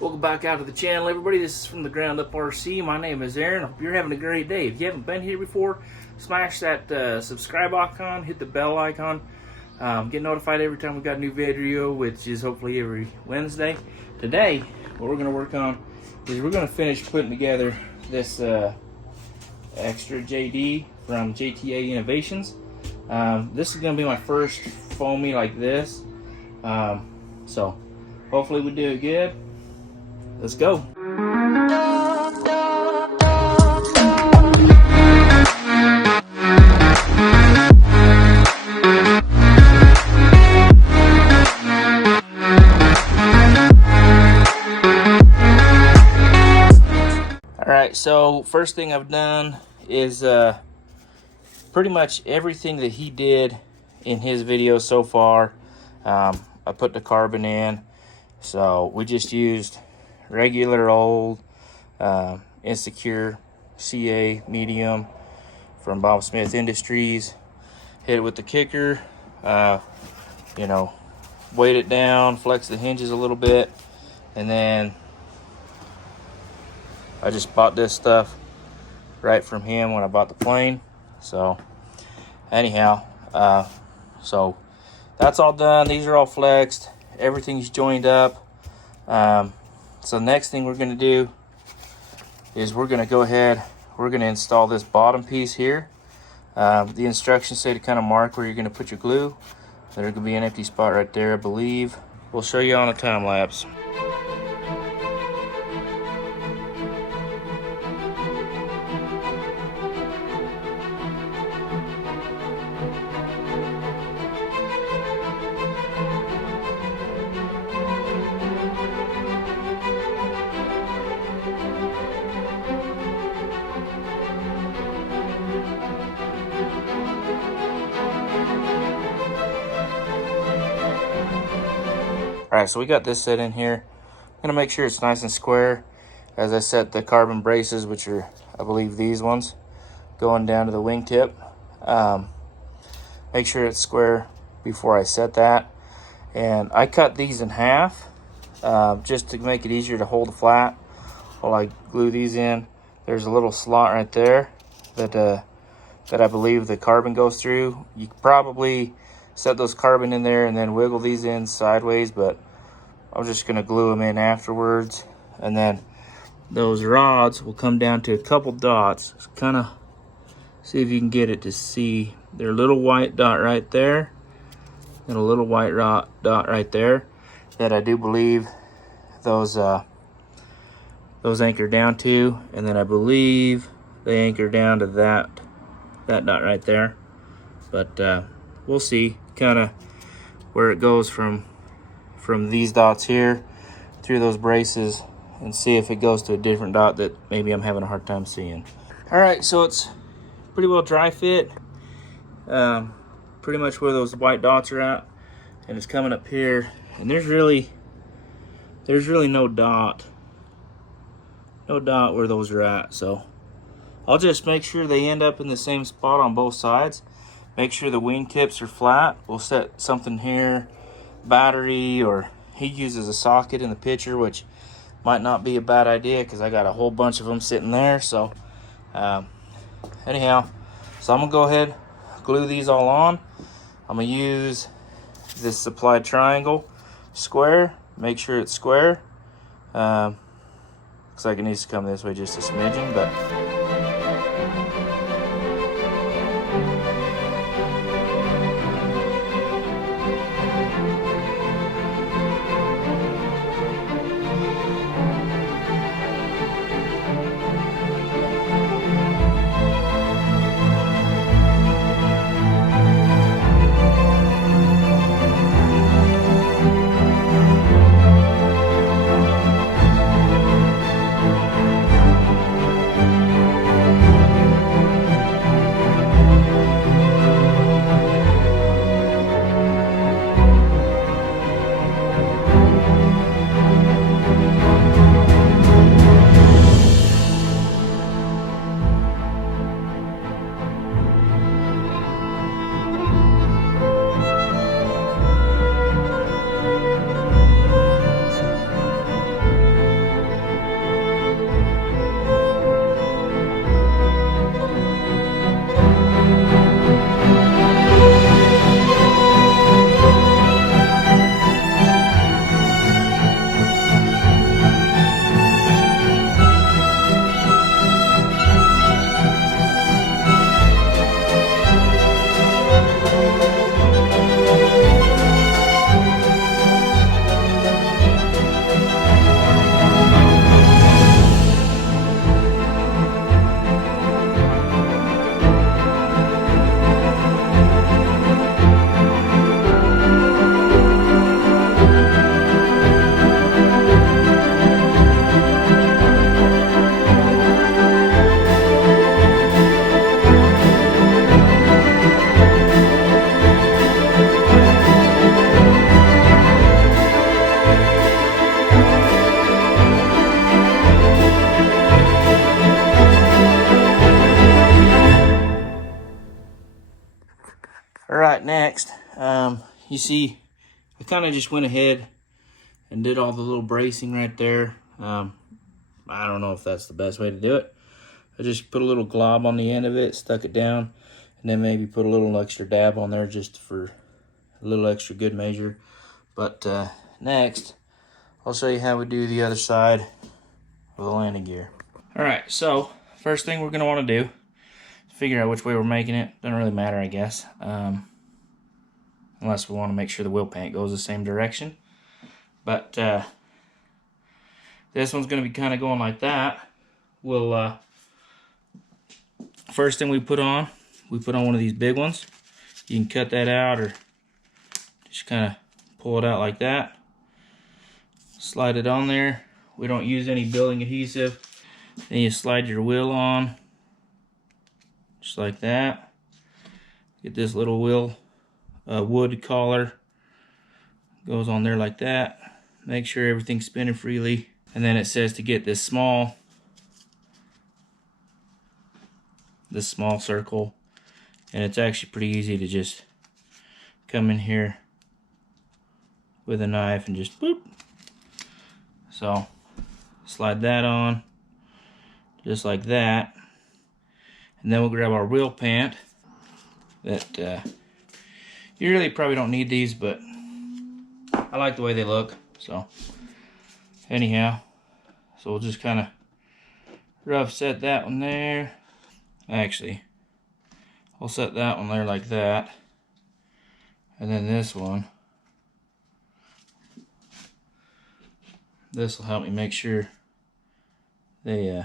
Welcome back out to the channel, everybody. This is from the Ground Up RC. My name is Aaron. Hope you're having a great day. If you haven't been here before, smash that subscribe icon, hit the bell icon, get notified every time we got a new video, which is hopefully every Wednesday. Today, what we're going to work on is we're going to finish putting together this Extra JD from JTA Innovations. This is going to be my first foamy like this, so hopefully we do it good. Let's go. Alright, so first thing I've done is pretty much everything that he did in his video so far. I put the carbon in, so we just used regular old Insecure CA medium from Bob Smith Industries. Hit it with the kicker, you know, weight it down, flex the hinges a little bit, and then I just bought this stuff right from him when I bought the plane. So anyhow, so that's all done. These are all flexed, everything's joined up. So next thing we're going to do is we're going to go ahead, we're going to install this bottom piece here. The instructions say to kind of mark where you're going to put your glue. There's going to be an empty spot right there, I believe. We'll show you on a time lapse. Alright, so we got this set in here. I'm going to make sure it's nice and square as I set the carbon braces, which are, I believe, these ones, going down to the wingtip. Make sure it's square before I set that. And I cut these in half just to make it easier to hold flat while I glue these in. There's a little slot right there that I believe the carbon goes through. You could probably set those carbon in there and then wiggle these in sideways, but I'm just going to glue them in afterwards. And then those rods will come down to a couple dots. Just kind of see if you can get it to see. There's a little white dot right there and a little white dot right there that I do believe those anchor down to, and then I believe they anchor down to that dot right there. But we'll see kind of where it goes from these dots here through those braces, and see if it goes to a different dot that maybe I'm having a hard time seeing. All right, so it's pretty well dry fit, pretty much where those white dots are at, and it's coming up here, and there's really no dot where those are at. So I'll just make sure they end up in the same spot on both sides. Make sure the wing tips are flat. We'll set something here, battery, or he uses a socket in the picture, which might not be a bad idea because I got a whole bunch of them sitting there. So anyhow, so I'm gonna go ahead, glue these all on. I'm gonna use this supplied triangle square. Make sure it's square. Looks like it needs to come this way just a smidgen, but you see, I kind of just went ahead and did all the little bracing right there. I don't know if that's the best way to do it. I just put a little glob on the end of it, stuck it down, and then maybe put a little extra dab on there just for a little extra good measure. But next, I'll show you how we do the other side of the landing gear. All right, so first thing we're gonna wanna do is figure out which way we're making it. Doesn't really matter, I guess, unless we wanna make sure the wheel pant goes the same direction. But this one's gonna be kind of going like that. We'll first thing we put on one of these big ones. You can cut that out or just kind of pull it out like that. Slide it on there. We don't use any building adhesive. Then you slide your wheel on, just like that. Get this little wheel wood collar. Goes on there like that. Make sure everything's spinning freely. And then it says to get this small circle. And it's actually pretty easy to just come in here with a knife and just boop. So slide that on just like that. And then we'll grab our wheel pant that you really probably don't need these, but I like the way they look. So anyhow, so we'll just kind of rough set that one there. Actually, I'll set that one there like that. And then this one, this will help me make sure they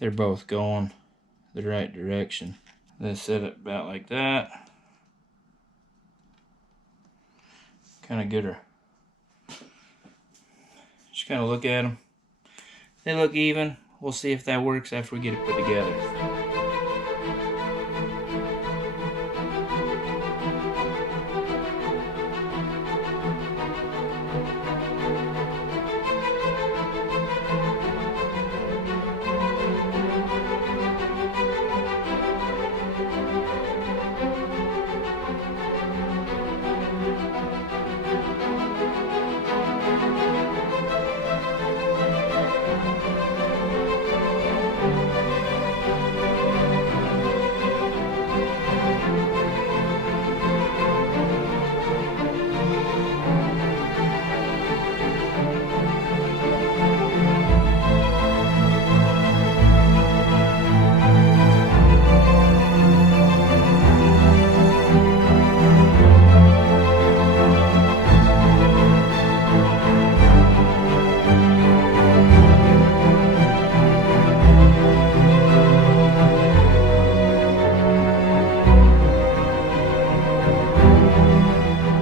they're both going the right direction. Then set it about like that. Kind of get her. Just kind of look at them. They look even. We'll see if that works after we get it put together.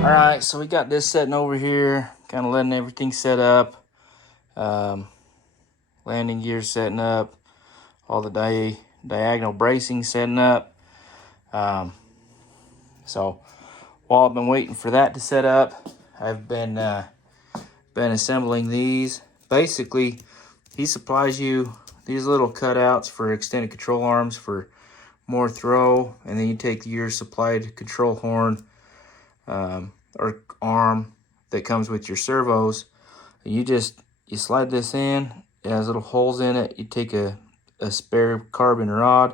Alright, so we got this setting over here, kind of letting everything set up. Landing gear setting up, all the diagonal bracing setting up. So while I've been waiting for that to set up, I've been assembling these. Basically, he supplies you these little cutouts for extended control arms for more throw, and then you take your supplied control horn or arm that comes with your servos, and you slide this in. It has little holes in it. You take a spare carbon rod,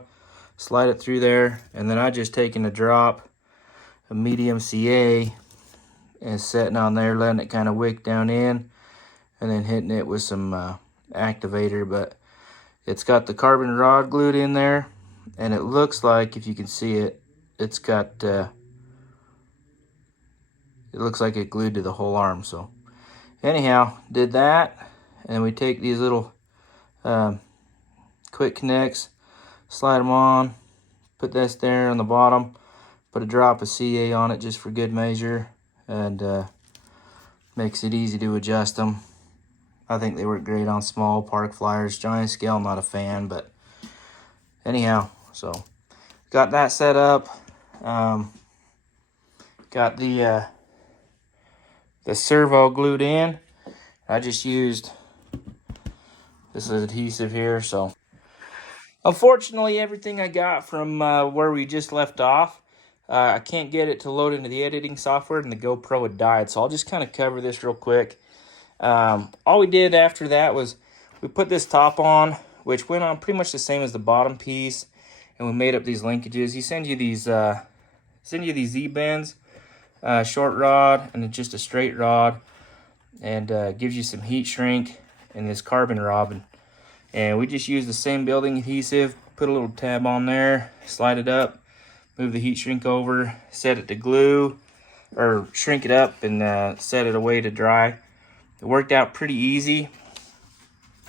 slide it through there, and then I just taken a drop of medium CA and setting on there, letting it kind of wick down in, and then hitting it with some activator. But it's got the carbon rod glued in there, and it looks like, if you can see it, it's got it looks like it glued to the whole arm. So anyhow, did that, and we take these little quick connects, slide them on, put this there on the bottom, put a drop of CA on it just for good measure, and makes it easy to adjust them. I think they work great on small park flyers. Giant scale, I'm not a fan, but anyhow, so got that set up. Got the servo glued in. I just used this adhesive here, so Unfortunately, everything I got from where we just left off, I can't get it to load into the editing software, and the GoPro had died. So I'll just kind of cover this real quick. All we did after that was we put this top on, which went on pretty much the same as the bottom piece, and we made up these linkages. He sends you these Z-bends, short rod, and then just a straight rod, and gives you some heat shrink and this carbon rod. And we just use the same building adhesive, put a little tab on there, slide it up, move the heat shrink over, set it to glue, or shrink it up and set it away to dry. It worked out pretty easy.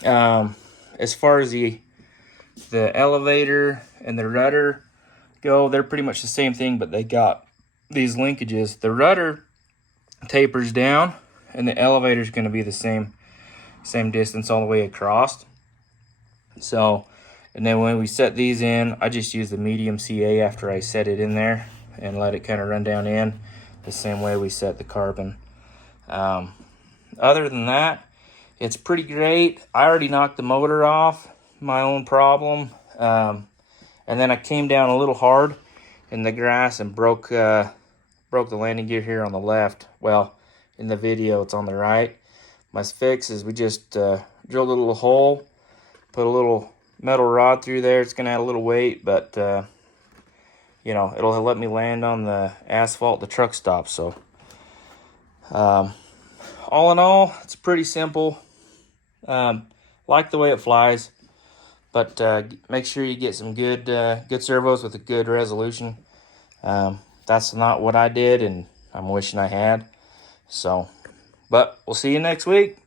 As far as the elevator and the rudder go, they're pretty much the same thing, but they got these linkages. The rudder tapers down, and the elevator is going to be the same distance all the way across. So, and then when we set these in, I just use the medium CA after I set it in there and let it kind of run down in the same way we set the carbon. Other than that, it's pretty great. I already knocked the motor off, my own problem. And then I came down a little hard in the grass and broke the landing gear here on the left. Well, in the video, it's on the right. My fix is we just drilled a little hole, put a little metal rod through there. It's going to add a little weight, but, you know, it'll let me land on the asphalt, the truck stop. So, all in all, it's pretty simple. Like the way it flies, but make sure you get some good servos with a good resolution. That's not what I did, and I'm wishing I had. So, but we'll see you next week.